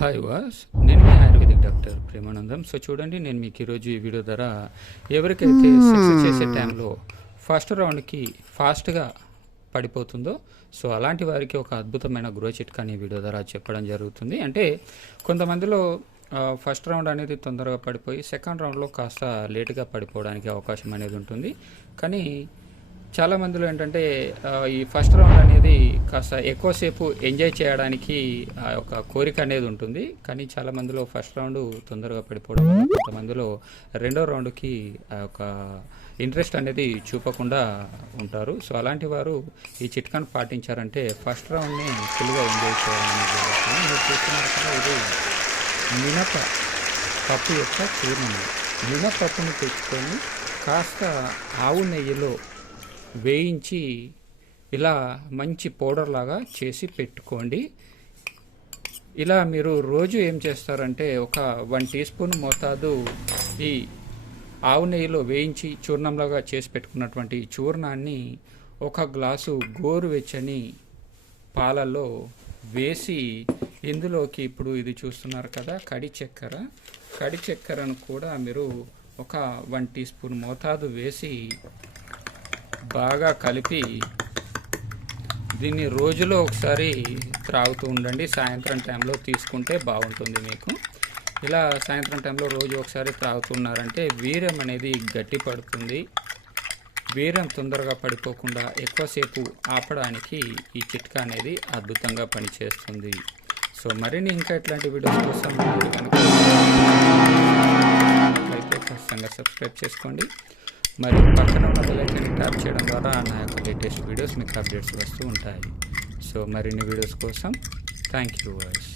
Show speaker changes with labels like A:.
A: Hi వాస్ నేను మీ ఆయుర్వేదిక్ డాక్టర్ ప్రేమానందం. సో చూడండి నేను మీకు ఈరోజు ఈ వీడియో ద్వారా ఎవరికైతే సెక్స్ చేసే టైంలో ఫస్ట్ రౌండ్కి ఫాస్ట్గా పడిపోతుందో సో అలాంటి వారికి ఒక అద్భుతమైన గృహ చిట్కాని వీడియో ద్వారా చెప్పడం జరుగుతుంది. అంటే కొంతమందిలో ఫస్ట్ రౌండ్ అనేది తొందరగా పడిపోయి సెకండ్ రౌండ్లో కాస్త లేటుగా పడిపోవడానికి అవకాశం అనేది ఉంటుంది. కానీ చాలా మందిలో ఏంటంటే ఈ ఫస్ట్ రౌండ్ అనేది కాస్త ఎక్కువసేపు ఎంజాయ్ చేయడానికి ఆ యొక్క కోరిక అనేది ఉంటుంది. కానీ చాలా మందిలో ఫస్ట్ రౌండ్ తొందరగా పడిపోవడం వల్ల కొంతమందిలో రెండో రౌండ్కి ఆ యొక్క ఇంట్రెస్ట్ అనేది చూపకుండా ఉంటారు. సో అలాంటి వారు ఈ చిట్కాను పాటించారంటే ఫస్ట్ రౌండ్ని ఫుల్గా ఎంజాయ్ చేయడం మీరు చూస్తున్నారు ఇది మినప పప్పు యొక్క చూర్ణం మినపప్పును తెచ్చుకొని కాస్త ఆవు నెయ్యిలో వేయించి ఇలా మంచి పౌడర్ లాగా చేసి పెట్టుకోండి. ఇలా మీరు రోజు ఏం చేస్తారంటే ఒక వన్ టీ స్పూన్ మోతాదు ఈ ఆవు నెయ్యిలో వేయించి చూర్ణంలాగా చేసి పెట్టుకున్నటువంటి ఈ చూర్ణాన్ని ఒక గ్లాసు గోరువెచ్చని పాలలో వేసి ఇందులోకి ఇప్పుడు ఇది చూస్తున్నారు కదా కడి చక్కెర. కడి చక్కెరను కూడా మీరు ఒక వన్ టీ స్పూన్ మోతాదు వేసి బాగా కలిపి దీన్ని రోజులో ఒకసారి త్రాగుతూ ఉండండి. సాయంత్రం టైంలో తీసుకుంటే బాగుంటుంది మీకు. ఇలా సాయంత్రం టైంలో రోజు ఒకసారి త్రాగుతున్నారంటే వీర్యం అనేది గట్టి పడుతుంది. వీర్యం తొందరగా పడిపోకుండా ఎక్కువసేపు ఆపడానికి ఈ చిట్కా అనేది అద్భుతంగా పనిచేస్తుంది. సో మరిన్ని ఇంకా ఇట్లాంటి వీడియోస్ కోసం కనుక ఖచ్చితంగా సబ్స్క్రైబ్ చేసుకోండి. మరియు పక్కన ఉన్న బెల్లైకాన్ని ట్యాప్ చేయడం ద్వారా నా యొక్క లేటెస్ట్ వీడియోస్ మీకు అప్డేట్స్ వస్తూ ఉంటాయి. సో మరిన్ని వీడియోస్ కోసం థ్యాంక్ యూ వాయిస్